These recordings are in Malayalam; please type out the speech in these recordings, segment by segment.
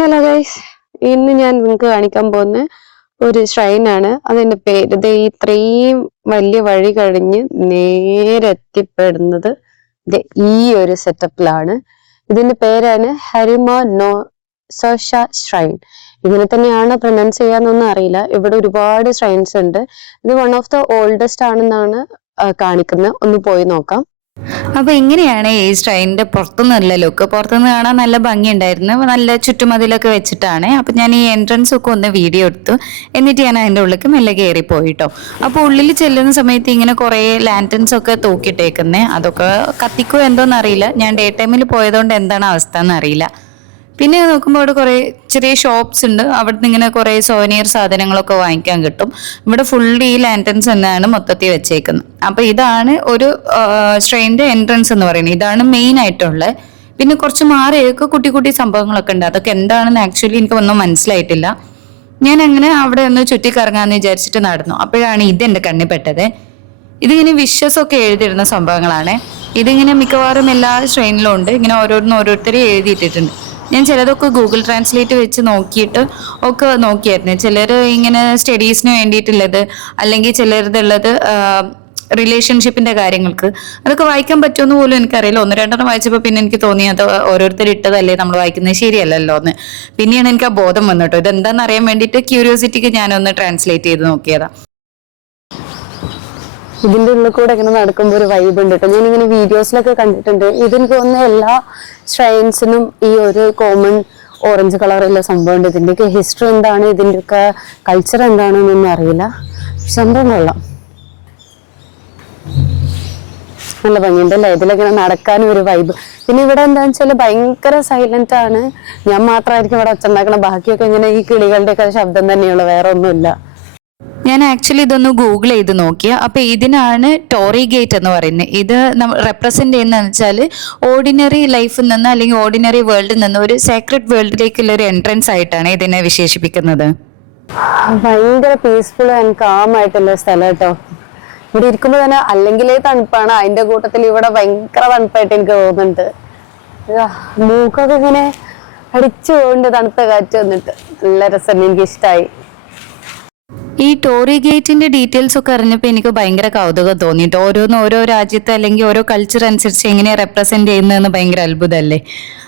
ഹലോ ഗൈസ്, ഇന്ന് ഞാൻ നിങ്ങൾക്ക് കാണിക്കാൻ പോകുന്ന ഒരു ഷ്രൈനാണ്. അതിന്റെ പേര് ഇത്രയും വലിയ വഴി കഴിഞ്ഞ് നേരെ എത്തിപ്പെടുന്നത് ഈ ഒരു സെറ്റപ്പിലാണ്. ഇതിന്റെ പേരാണ് ഹരിമ നോ സോഷ ഷ്രൈൻ. ഇങ്ങനെ തന്നെയാണ് പ്രൊനൗൺസ് ചെയ്യാന്നൊന്നും അറിയില്ല. ഇവിടെ ഒരുപാട് ഷ്രൈൻസ് ഉണ്ട്. ഇത് വൺ ഓഫ് ദ ഓൾഡസ്റ്റ് ആണെന്നാണ് കാണിക്കുന്നത്. ഒന്ന് പോയി നോക്കാം. അപ്പൊ ഇങ്ങനെയാണ് ഈ ഷ്രൈനിന്റെ പുറത്തുനിന്നുള്ള ലുക്ക്. പുറത്തുനിന്ന് കാണാൻ നല്ല ഭംഗിയുണ്ടായിരുന്നു, നല്ല ചുറ്റുമതിലൊക്കെ വെച്ചിട്ടാണ്. അപ്പൊ ഞാൻ ഈ എൻട്രൻസ് ഒക്കെ ഒന്ന് വീഡിയോ എടുത്തു, എന്നിട്ട് ഞാൻ അതിന്റെ ഉള്ളിലേക്ക് മെല്ലെ കയറി പോയിട്ടോ. അപ്പൊ ഉള്ളിൽ ചെല്ലുന്ന സമയത്ത് ഇങ്ങനെ കുറെ ലാൻറ്റൻസ് ഒക്കെ തൂക്കിയിട്ടേക്കുന്നേ. അതൊക്കെ കത്തിക്കോ എന്തോന്ന് അറിയില്ല. ഞാൻ ഡേ ടൈമിൽ പോയതുകൊണ്ട് എന്താണ് അവസ്ഥ എന്ന് അറിയില്ല. പിന്നെ നോക്കുമ്പോൾ അവിടെ കുറേ ചെറിയ ഷോപ്സ് ഉണ്ട്. അവിടുന്ന് ഇങ്ങനെ കുറേ സോനിയർ സാധനങ്ങളൊക്കെ വാങ്ങിക്കാൻ കിട്ടും. ഇവിടെ ഫുള്ളി ഈ ലാൻറ്റൻസ് എന്നാണ് മൊത്തത്തിൽ വെച്ചേക്കുന്നത്. അപ്പൊ ഇതാണ് ഒരു ഷ്രൈനിന്റെ എൻട്രൻസ് എന്ന് പറയുന്നത്. ഇതാണ് മെയിൻ ആയിട്ടുള്ളത്. പിന്നെ കുറച്ച് മാറിയൊക്കെ കുട്ടി കുട്ടി സംഭവങ്ങളൊക്കെ ഉണ്ട്. അതൊക്കെ എന്താണെന്ന് ആക്ച്വലി എനിക്ക് ഒന്നും മനസ്സിലായിട്ടില്ല. ഞാൻ അങ്ങനെ അവിടെ ഒന്ന് ചുറ്റിക്കറങ്ങാന്ന് വിചാരിച്ചിട്ട് നടന്നു. അപ്പോഴാണ് ഇതെന്റെ കണ്ണിൽ പെട്ടത്. ഇതിങ്ങനെ വിഷസ് എഴുതിയിരുന്ന സംഭവങ്ങളാണ്. ഇതിങ്ങനെ മിക്കവാറും എല്ലാ ഷ്രൈനിലും ഉണ്ട്. ഇങ്ങനെ ഓരോരുത്തരും എഴുതിയിട്ടിട്ടുണ്ട്. ഞാൻ ചിലതൊക്കെ ഗൂഗിൾ ട്രാൻസ്ലേറ്റ് വെച്ച് നോക്കിയിട്ട് ഒക്കെ നോക്കിയായിരുന്നു. ചിലർ ഇങ്ങനെ സ്റ്റഡീസിന് വേണ്ടിയിട്ടുള്ളത്, അല്ലെങ്കിൽ ചിലരുതുള്ളത് റിലേഷൻഷിപ്പിന്റെ കാര്യങ്ങൾക്ക്. അതൊക്കെ വായിക്കാൻ പറ്റുമെന്ന് പോലും എനിക്കറിയില്ല. ഒന്ന് രണ്ടെണ്ണം വായിച്ചപ്പോൾ പിന്നെ എനിക്ക് തോന്നി അത് ഓരോരുത്തർ ഇട്ടതല്ലേ നമ്മൾ വായിക്കുന്നത്, ശരിയല്ലല്ലോ എന്ന്. പിന്നെയാണ് എനിക്ക് ആ ബോധം വന്നിട്ടോ. ഇതെന്താണെന്ന് അറിയാൻ വേണ്ടിയിട്ട് ക്യൂരിയോസിറ്റിക്ക് ഞാനൊന്ന് ട്രാൻസ്ലേറ്റ് ചെയ്ത് നോക്കിയതാ. ഇതിന്റെ ഉള്ളിൽ കൂടെ ഇങ്ങനെ നടക്കുമ്പോൾ ഒരു വൈബ് ഉണ്ട് കേട്ടോ. ഞാനിങ്ങനെ വീഡിയോസിലൊക്കെ കണ്ടിട്ടുണ്ട്. ഇതെനിക്ക് തോന്നുന്ന എല്ലാ ഷ്രൈൻസിനും ഈ ഒരു കോമൺ ഓറഞ്ച് കളറുള്ള സംഭവം ഉണ്ട്. ഇതിന്റെയൊക്കെ ഹിസ്റ്ററി എന്താണ്, ഇതിന്റെയൊക്കെ കൾച്ചർ എന്താണെന്നൊന്നും അറിയില്ല. സംഭവം കൊള്ളാം, നല്ല ഭംഗിയുണ്ട് അല്ലേ. ഇതിലൊക്കെ നടക്കാനും ഒരു വൈബ്. പിന്നെ ഇവിടെ എന്താണെന്ന് വെച്ചാൽ ഭയങ്കര സൈലന്റ് ആണ്. ഞാൻ മാത്രമായിരിക്കും ഇവിടെ ഒച്ചുണ്ടാക്കണം. ബാക്കിയൊക്കെ ഇങ്ങനെ ഈ കിളികളുടെ ഒക്കെ ശബ്ദം തന്നെയുള്ളൂ, വേറെ ഒന്നുമില്ല. ഞാൻ ആക്ച്വലി ഇതൊന്ന് ഗൂഗിൾ ചെയ്ത് നോക്കിയ. അപ്പൊ ഇതിനാണ് ടോറി ഗേറ്റ് എന്ന് പറയുന്നത്. ഇത് റെപ്രസെന്റ് ചെയ്യുന്നതെന്ന് വെച്ചാൽ ഓർഡിനറി ലൈഫിൽ നിന്ന് അല്ലെങ്കിൽ ഓർഡിനറി വേൾഡിൽ നിന്ന് ഒരു സീക്രട്ട് വേൾഡിലേക്കുള്ള ഒരു എൻട്രൻസ് ആയിട്ടാണ് ഇതിനെ വിശേഷിപ്പിക്കുന്നത്. ഭയങ്കര പീസ്ഫുൾ ആൻഡ് കാം ആയിട്ടുള്ള സ്ഥലം കേട്ടോ. ഇവിടെ ഇരിക്കുമ്പോൾ തന്നെ അല്ലെങ്കിലേ തണുപ്പാണ്, അതിന്റെ കൂട്ടത്തിൽ ഇവിടെ ഭയങ്കര തണുപ്പായിട്ട് എനിക്ക് തോന്നുന്നുണ്ട്. മൂക്കൊക്കെ ഇങ്ങനെ അടിച്ചു പോകണ്ട് തണുത്ത കാറ്റ് വന്നിട്ട്. നല്ല രസം, എനിക്ക് ഇഷ്ടമായി. ഈ ടോറി ഗേറ്റിന്റെ ഡീറ്റെയിൽസ് ഒക്കെ അറിഞ്ഞപ്പോൾ എനിക്ക് ഭയങ്കര കൗതുകം തോന്നിയിട്ട്. ഓരോ രാജ്യത്തെ അല്ലെങ്കിൽ ഓരോ കൾച്ചർ അനുസരിച്ച് എങ്ങനെയാ റെപ്രസെന്റ് ചെയ്യുന്നതെന്ന് ഭയങ്കര അത്ഭുതമല്ലേ.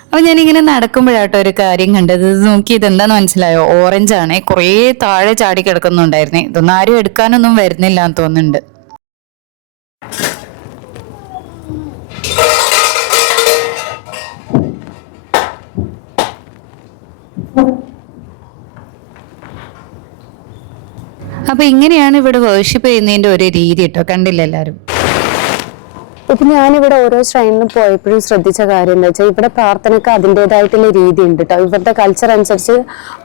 അപ്പൊ ഞാനിങ്ങനെ നടക്കുമ്പോഴാട്ടോ ഒരു കാര്യം കണ്ടത്. ഇത് നോക്കി, ഇതെന്താന്ന് മനസ്സിലായോ? ഓറഞ്ച് ആണ്. കുറേ താഴെ ചാടി കിടക്കുന്നുണ്ടായിരുന്നേ. ഇതൊന്നും ആരും എടുക്കാനൊന്നും വരുന്നില്ല എന്ന് തോന്നുന്നുണ്ട്. അപ്പൊ ഇങ്ങനെയാണ് ഇവിടെ വേർഷിപ്പ് ചെയ്യുന്നതിന്റെ ഒരു രീതി കേട്ടോ. കണ്ടില്ല എല്ലാരും. ഇപ്പൊ ഞാനിവിടെ ഓരോ ഷ്രൈനിലും പോയപ്പോഴും ശ്രദ്ധിച്ച കാര്യം എന്താ വെച്ചാൽ ഇവിടെ പ്രാർത്ഥനയ്ക്ക് അതിൻ്റെതായിട്ടുള്ള രീതി ഉണ്ട് കേട്ടോ. ഇവരുടെ കൾച്ചർ അനുസരിച്ച്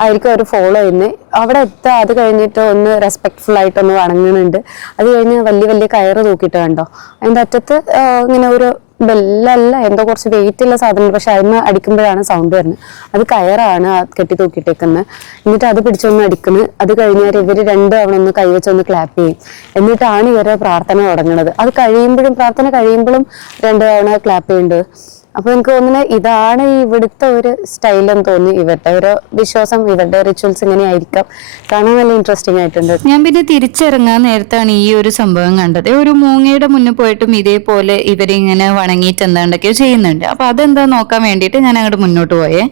ആയിരിക്കും അവർ ഫോളോ ചെയ്യുന്നത്. അവിടെ എത്തുക, അത് കഴിഞ്ഞിട്ട് ഒന്ന് റെസ്പെക്ട്ഫുൾ ആയിട്ടൊന്ന് വണങ്ങുന്നുണ്ട്. അത് കഴിഞ്ഞ് വലിയ വലിയ കയറ് തൂക്കിയിട്ട് കണ്ടോ, അതിൻ്റെ അറ്റത്ത് ഇങ്ങനെ ഒരു ബെല്ലല്ല, എന്തോ കുറച്ച് വെയിറ്റ് ഉള്ള സാധനം, പക്ഷെ അതിന് അടിക്കുമ്പോഴാണ് സൗണ്ട് വരുന്നത്. അത് കയറാണ് കെട്ടി തൂക്കിയിട്ടേക്കുന്നത്. എന്നിട്ട് അത് പിടിച്ചൊന്ന് അടിക്കുന്നത്. അത് കഴിഞ്ഞാൽ ഇവർ രണ്ടും അവിടെ ഒന്ന് കൈവച്ചൊന്ന് ക്ലാപ്പ് ചെയ്യും. എന്നിട്ടാണ് ഇവരെ പ്രാർത്ഥന തുടങ്ങുന്നത്. അത് കഴിയുമ്പോഴും, പ്രാർത്ഥന കഴിയുമ്പോഴും രണ്ടു തവണ ക്ലാപ്പ് ചെയ്യുന്നുണ്ട്. അപ്പൊ എനിക്ക് തോന്നുന്നത് ഇതാണ് ഇവിടുത്തെ ഒരു സ്റ്റൈലെന്ന് തോന്നി. ഇവരുടെ ഒരു വിശ്വാസം, ഇവരുടെ റിച്വൽസ് ഇങ്ങനെ ആയിരിക്കാം. കാണാൻ നല്ല ഇൻട്രസ്റ്റിംഗ് ആയിട്ടുണ്ട്. ഞാൻ പിന്നെ തിരിച്ചിറങ്ങാൻ നേരത്താണ് ഈ ഒരു സംഭവം കണ്ടത്. ഒരു മൂങ്ങയുടെ മുന്നിൽ പോയിട്ടും ഇതേപോലെ ഇവരിങ്ങനെ വണങ്ങിയിട്ട് എന്താണ്ടൊക്കെയോ ചെയ്യുന്നുണ്ട്. അപ്പൊ അതെന്താ നോക്കാൻ വേണ്ടിയിട്ട് ഞാൻ അങ്ങോട്ട് മുന്നോട്ട് പോയേ.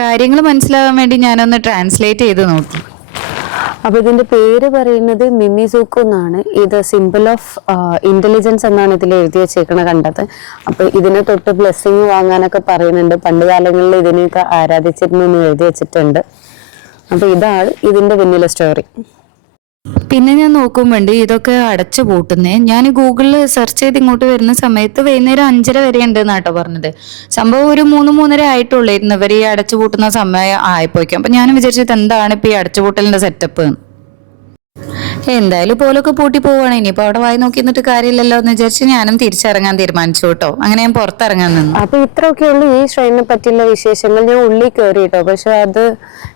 കാര്യങ്ങൾ മനസ്സിലാവാൻ വേണ്ടി ഞാനൊന്ന് ട്രാൻസ്ലേറ്റ് ചെയ്ത് നോക്കി. അപ്പൊ ഇതിന്റെ പേര് പറയുന്നത് മിമിസുക്കു എന്നാണ്. ഇത് സിമ്പിൾ ഓഫ് ഇന്റലിജൻസ് എന്നാണ് ഇതിൽ എഴുതി വെച്ചേക്കണ കണ്ടത്. അപ്പൊ ഇതിനെ തൊട്ട് ബ്ലെസ്സിങ് വാങ്ങാനൊക്കെ പറയുന്നുണ്ട്. പണ്ട് കാലങ്ങളിൽ ഇതിനെയൊക്കെ ആരാധിച്ചിരുന്നു എന്ന് എഴുതി വെച്ചിട്ടുണ്ട്. അപ്പൊ ഇതാണ് ഇതിന്റെ പിന്നിലെ സ്റ്റോറി. പിന്നെ ഞാൻ നോക്കുമ്പോണ്ട് ഇതൊക്കെ അടച്ചു പൂട്ടുന്നേ. ഞാൻ ഗൂഗിളിൽ സെർച്ച് ചെയ്ത് ഇങ്ങോട്ട് വരുന്ന സമയത്ത് വൈകുന്നേരം 5:30 വരെ ഉണ്ട് എന്നാട്ടോ പറഞ്ഞത്. സംഭവം ഒരു 3-3:30 ആയിട്ടുള്ളായിരുന്നു ഇവർ ഈ അടച്ചു പൂട്ടുന്ന സമയം ആയിപ്പോയിക്കും. അപ്പൊ ഞാൻ വിചാരിച്ചത് എന്താണ് ഇപ്പൊ ഈ അടച്ചുപൂട്ടലിന്റെ സെറ്റപ്പ്. എന്തായാലും പോലൊക്കെ പൂട്ടി പോവാണ്. ഇനിയിപ്പോ അവിടെ വായി നോക്കി നിന്നിട്ട് കാര്യമില്ലല്ലോ എന്ന് വിചാരിച്ച് ഞാനും തിരിച്ചിറങ്ങാൻ തീരുമാനിച്ചു കേട്ടോ. അങ്ങനെ ഞാൻ പുറത്തിറങ്ങാൻ നിന്നു. അപ്പൊ ഇത്രയൊക്കെയുള്ളൂ ഈ ഷ്രൈനിനെ പറ്റിയുള്ള വിശേഷങ്ങൾ. ഞാൻ ഉള്ളിൽ കയറി കേട്ടോ, പക്ഷെ അത്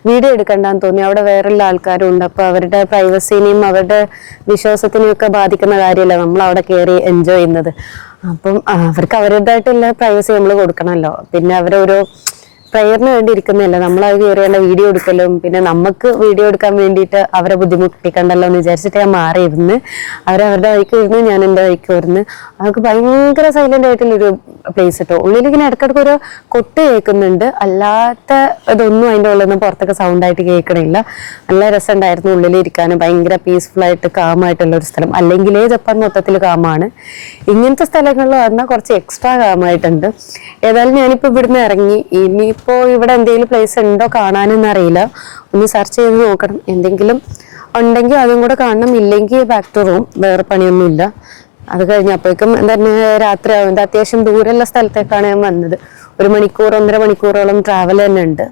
വീഡിയോ എടുക്കണ്ടെന്ന് തോന്നി. അവിടെ വേറെയുള്ള ആൾക്കാരും ഉണ്ട്. അപ്പൊ അവരുടെ പ്രൈവസിനെയും അവരുടെ വിശ്വാസത്തിനെയും ഒക്കെ ബാധിക്കുന്ന കാര്യമല്ല നമ്മൾ അവിടെ കയറി എൻജോയ് ചെയ്യുന്നത്. അപ്പം അവർക്ക് അവരുടേതായിട്ടുള്ള പ്രൈവസി നമ്മൾ കൊടുക്കണമല്ലോ. പിന്നെ അവരൊരു പ്രയറിന് വേണ്ടി ഇരിക്കുന്നതല്ല, നമ്മളത് കയറിയുള്ള വീഡിയോ എടുക്കലും പിന്നെ നമുക്ക് വീഡിയോ എടുക്കാൻ വേണ്ടിയിട്ട് അവരെ ബുദ്ധിമുട്ടിക്കണ്ടല്ലോ എന്ന് വിചാരിച്ചിട്ട് ഞാൻ മാറിയിരുന്ന് അവരവരുടെ വഴിക്ക് ഇരുന്ന് ഞാൻ എൻ്റെ വഴിക്ക് വരുന്നു. അവർക്ക് ഭയങ്കര സൈലന്റ് ആയിട്ടുള്ളൊരു പ്ലേസ് കേട്ടോ. ഉള്ളിൽ ഇങ്ങനെ ഇടയ്ക്കിടയ്ക്ക് ഒരു കൊട്ട് കേൾക്കുന്നുണ്ട്, അല്ലാത്ത ഇതൊന്നും അതിൻ്റെ ഉള്ളിൽ നിന്ന് പുറത്തൊക്കെ സൗണ്ടായിട്ട് കേൾക്കണില്ല. നല്ല രസമുണ്ടായിരുന്നു ഉള്ളിലിരിക്കാനും, ഭയങ്കര പീസ്ഫുൾ ആയിട്ട് കാമായിട്ടുള്ള ഒരു സ്ഥലം. അല്ലെങ്കിലേ ജപ്പാൻ മൊത്തത്തിൽ കാമാണ്, ഇങ്ങനത്തെ സ്ഥലങ്ങളിൽ വന്നാൽ കുറച്ച് എക്സ്ട്രാ കാമായിട്ടുണ്ട്. ഏതായാലും ഞാനിപ്പോൾ ഇവിടുന്ന് ഇറങ്ങി. ഇനിയിപ്പോൾ ഇവിടെ എന്തെങ്കിലും പ്ലേസ് ഉണ്ടോ കാണാനൊന്നും അറിയില്ല, ഒന്ന് സെർച്ച് ചെയ്ത് നോക്കണം. എന്തെങ്കിലും ഉണ്ടെങ്കിൽ അതും കൂടെ കാണണം, ഇല്ലെങ്കിൽ ബാക്ക് ടു റൂം. വേറെ പണിയൊന്നുമില്ല. അത് കഴിഞ്ഞപ്പോഴേക്കും തന്നെ രാത്രി ആവുന്നത്. അത്യാവശ്യം ദൂരമുള്ള സ്ഥലത്തേക്കാണ് ഞാൻ വന്നത്. 1 മണിക്കൂർ 1.5 മണിക്കൂറോളം ട്രാവൽ തന്നെ ഉണ്ട്.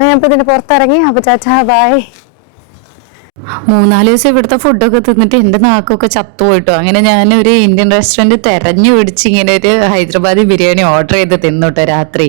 ഞാൻ ഇപ്പോൾ ഇതിൻ്റെ പുറത്തിറങ്ങി. അപ്പോൾ ചാച്ചാ ബായ്. 3-4 ദിവസം ഇവിടുത്തെ ഫുഡൊക്കെ തിന്നിട്ട് എൻ്റെ നാക്കൊക്കെ ചത്തുപോയിട്ടോ. അങ്ങനെ ഞാനൊരു ഇന്ത്യൻ റെസ്റ്റോറൻറ്റ് തെരഞ്ഞു പിടിച്ച് ഇങ്ങനെ ഒരു ഹൈദരാബാദി ബിരിയാണി ഓർഡർ ചെയ്ത് തിന്നുട്ടോ രാത്രി.